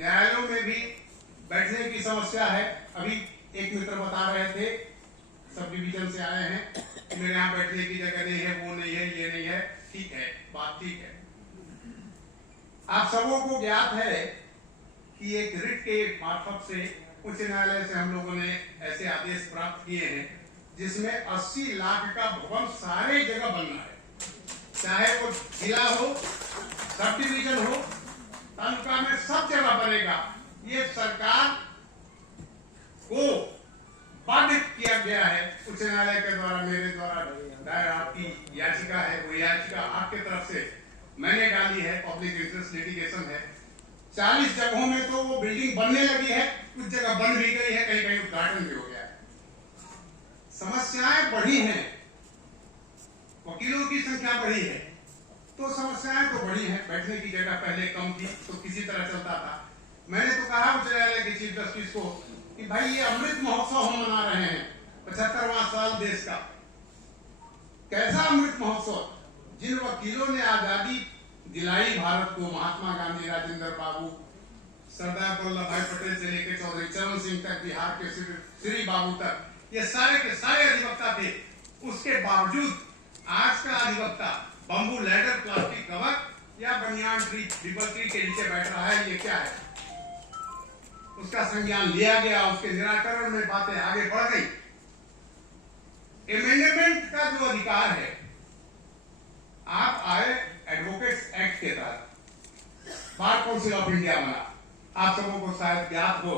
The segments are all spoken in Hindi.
न्यायालयों में भी बैठने की समस्या है। अभी एक मित्र बता रहे थे, सब डिवीजन से आए हैं कि मेरे यहाँ बैठने की जगह नहीं है, वो नहीं है, ये नहीं है। ठीक है, बात ठीक है। आप सबों को ज्ञात है कि एक रिट के मार्फत से उच्च न्यायालय से हम लोगों ने ऐसे आदेश प्राप्त किए हैं जिसमें 80 लाख का भवन सारे जगह बनना है, चाहे वो जिला हो, सब डिवीजन हो, तालुका में सब जगह बनेगा। ये सरकार को बाध्य किया गया है उच्च न्यायालय के द्वारा, मेरे द्वारा दायर आपकी याचिका है, वो याचिका आपके तरफ से मैंने डाली है, पब्लिक इंटरेस्ट लिटिगेशन है। 40 जगहों में तो वो बिल्डिंग बनने लगी है, कुछ जगह बन भी गई है, कहीं कहीं उद्घाटन भी हो गया है। समस्याएं बढ़ी हैं, वकीलों की संख्या बढ़ी है, तो समस्याएं तो बढ़ी हैं। बैठने की जगह पहले कम थी तो किसी तरह चलता था। मैंने तो कहा उच्च न्यायालय के चीफ जस्टिस को कि भाई ये अमृत महोत्सव हम मना रहे हैं, 75वां साल देश का। कैसा अमृत महोत्सव? जिन वकीलों ने आजादी दिलाई भारत को, महात्मा गांधी, राजेंद्र बाबू, सरदार वल्लभ भाई पटेल से लेकर चौधरी चरण सिंह तक, बिहार के श्री बाबू तक, ये सारे के सारे अधिवक्ता थे। उसके बावजूद आज का अधिवक्ता बंबू लैडर, प्लास्टिक कवर या बनियान ट्री, पीपल ट्री के नीचे बैठ रहा है, ये क्या है? उसका संज्ञान लिया गया, उसके निराकरण में बातें आगे बढ़ गई। एमेंडमेंट का जो अधिकार है, आप आए एडवोकेट्स एक्ट के तहत, बार काउंसिल ऑफ इंडिया बना, आप सबों को शायद ज्ञात हो।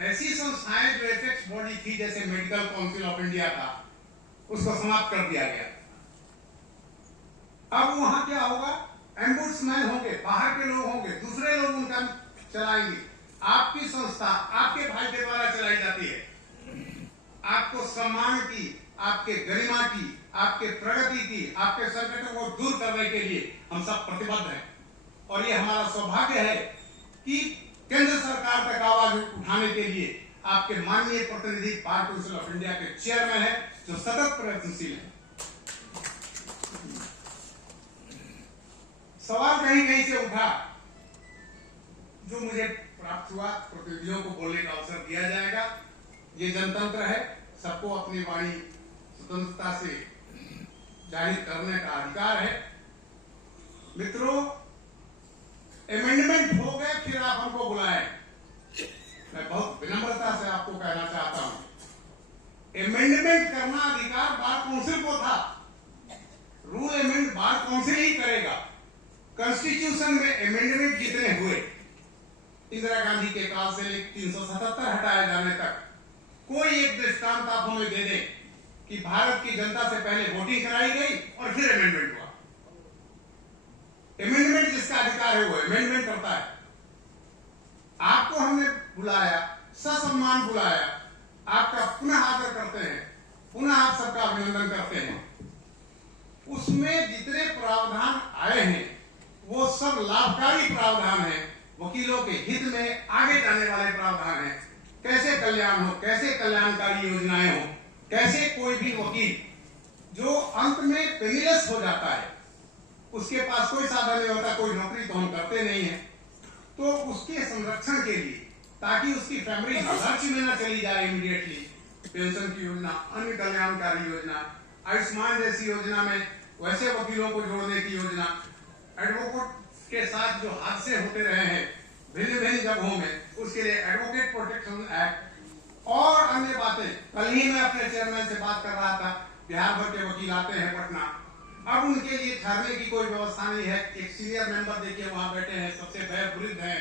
ऐसी संस्थाएं जो एपेक्स बॉडी थी, जैसे मेडिकल काउंसिल ऑफ इंडिया था, उसको समाप्त कर दिया गया। अब वहां क्या होगा? एम्बुड्समैन होंगे, बाहर के लोग होंगे, दूसरे लोग उनका चलाएंगे। आपकी संस्था आपके भाई के द्वारा चलाई जाती है। आपको सम्मान की, आपके गरिमा की, आपके प्रगति की, आपके संकटों को दूर करने के लिए हम सब प्रतिबद्ध हैं। और ये हमारा सौभाग्य है कि केंद्र सरकार तक आवाज उठाने के लिए आपके माननीय प्रतिनिधि बार काउंसिल ऑफ इंडिया के चेयरमैन है, जो सतत प्रयत्नशील है। सवाल कहीं कहीं से उठा, जो मुझे प्राप्त हुआ, प्रतिनिधियों को बोलने का अवसर दिया जाएगा। ये जनतंत्र है, सबको अपनी वाणी स्वतंत्रता से जाहिर करने का अधिकार है। मित्रों, अमेंडमेंट हो गए, फिर आप हमको बुलाएं। मैं बहुत विनम्रता से आपको कहना चाहता हूं, अमेंडमेंट करना अधिकार बार काउंसिल को था। रूल अमेंड बार काउंसिल ही करेगा। कॉन्स्टिट्यूशन में अमेंडमेंट जितने हुए, इंदिरा गांधी के काल से 377 हटाए जाने तक, कोई एक दृष्टांत आप हमें दे दें कि भारत की जनता से पहले वोटिंग कराई गई और फिर अमेंडमेंट हुआ। अमेंडमेंट जिसका अधिकार है वो अमेंडमेंट करता है। आपको हमने बुलाया, ससम्मान बुलाया, आपका पुनः आदर करते हैं, पुनः आप सबका अभिनंदन करते हैं। उसमें जितने प्रावधान आए हैं वो सब लाभकारी प्रावधान है, वकीलों के हित में आगे जाने वाले प्रावधान हैं। कैसे कल्याण हो, कैसे कल्याणकारी योजनाएं हो, कैसे कोई भी वकील जो अंत में पेनिलेस हो जाता है, उसके पास कोई साधन नहीं होता, कोई नौकरी तो हम करते नहीं है, तो उसके संरक्षण के लिए, ताकि उसकी फैमिली लक्ष्य में न चली जाए इमीडिएटली, पेंशन की योजना, अन्य कल्याणकारी योजना, आयुष्मान जैसी योजना में वैसे वकीलों को जोड़ने की योजना, एडवोकेट के साथ जो हादसे होते रहे हैं भिन्न भिन्न जगहों में, उसके लिए एडवोकेट प्रोटेक्शन एक्ट और अन्य बातें। कल ही मैं अपने चेयरमैन से बात कर रहा था, बिहार भर के वकील आते हैं पटना, अब उनके लिए ठहरने की कोई व्यवस्था नहीं है। एक सीनियर मेंबर देखिए वहां बैठे हैं, सबसे वयोवृद्ध हैं,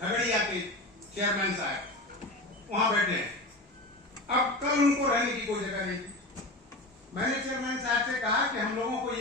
झगड़िया के चेयरमैन साहब वहां बैठे हैं। अब कल उनको रहने की कोई जगह नहीं। मैंने चेयरमैन साहब से कहा कि हम लोगों को